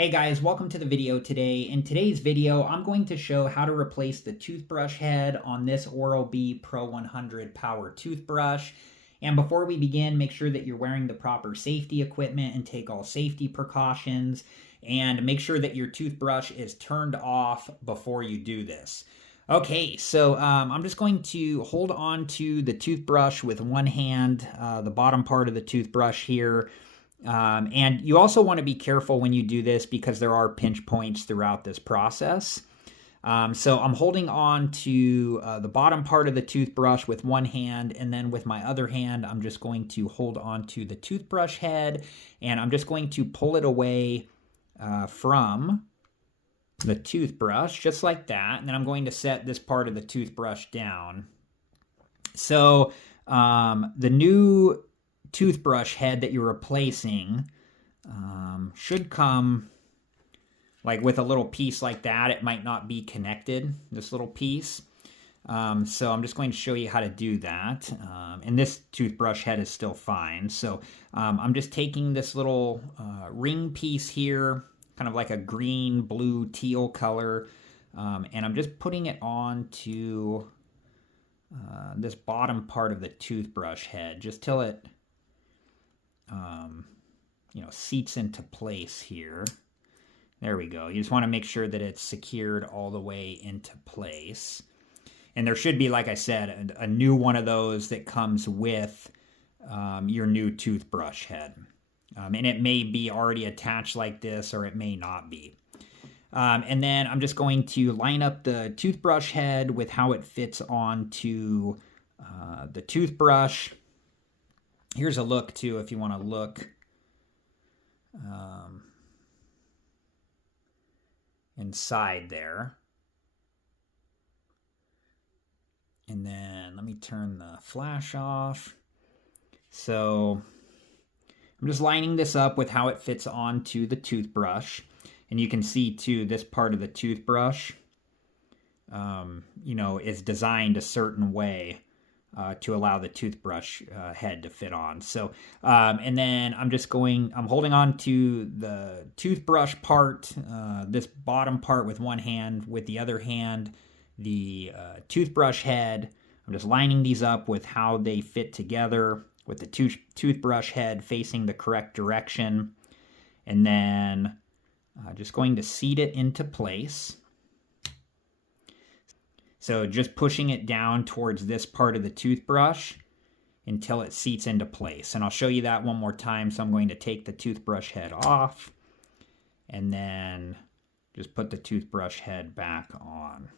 Hey guys, welcome to the video today. In today's video, I'm going to show how to replace the toothbrush head on this Oral-B Pro 100 power toothbrush. And before we begin, make sure that you're wearing the proper safety equipment and take all safety precautions. And make sure that your toothbrush is turned off before you do this. Okay, so I'm just going to hold on to the toothbrush with one hand, the bottom part of the toothbrush here. And you also want to be careful when you do this because there are pinch points throughout this process. So I'm holding on to the bottom part of the toothbrush with one hand, and then with my other hand, I'm just going to hold on to the toothbrush head, and I'm just going to pull it away from the toothbrush, just like that. And then I'm going to set this part of the toothbrush down. So the new toothbrush head that you're replacing should come like with a little piece like that. It might not be connected, this little piece. So I'm just going to show you how to do that. And this toothbrush head is still fine. So I'm just taking this little ring piece here, kind of like a green, blue, teal color, and I'm just putting it on to this bottom part of the toothbrush head, just till it seats into place here. There we go. You just want to make sure that it's secured all the way into place. And there should be, like I said, a new one of those that comes with your new toothbrush head. And it may be already attached like this, or it may not be. And then I'm just going to line up the toothbrush head with how it fits onto the toothbrush. Here's a look, too, if you want to look inside there. And then let me turn the flash off. So I'm just lining this up with how it fits onto the toothbrush. And you can see, too, this part of the toothbrush, is designed a certain way to allow the toothbrush head to fit on. So, and then I'm holding on to the toothbrush part, this bottom part with one hand, with the other hand, the toothbrush head. I'm just lining these up with how they fit together, with the toothbrush head facing the correct direction. And then just going to seat it into place. So just pushing it down towards this part of the toothbrush until it seats into place. And I'll show you that one more time. So I'm going to take the toothbrush head off and then just put the toothbrush head back on.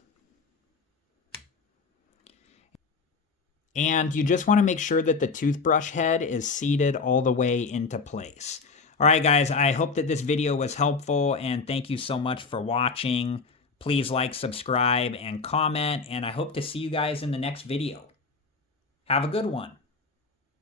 And you just want to make sure that the toothbrush head is seated all the way into place. All right, guys, I hope that this video was helpful, and thank you so much for watching. Please like, subscribe, and comment, and I hope to see you guys in the next video. Have a good one.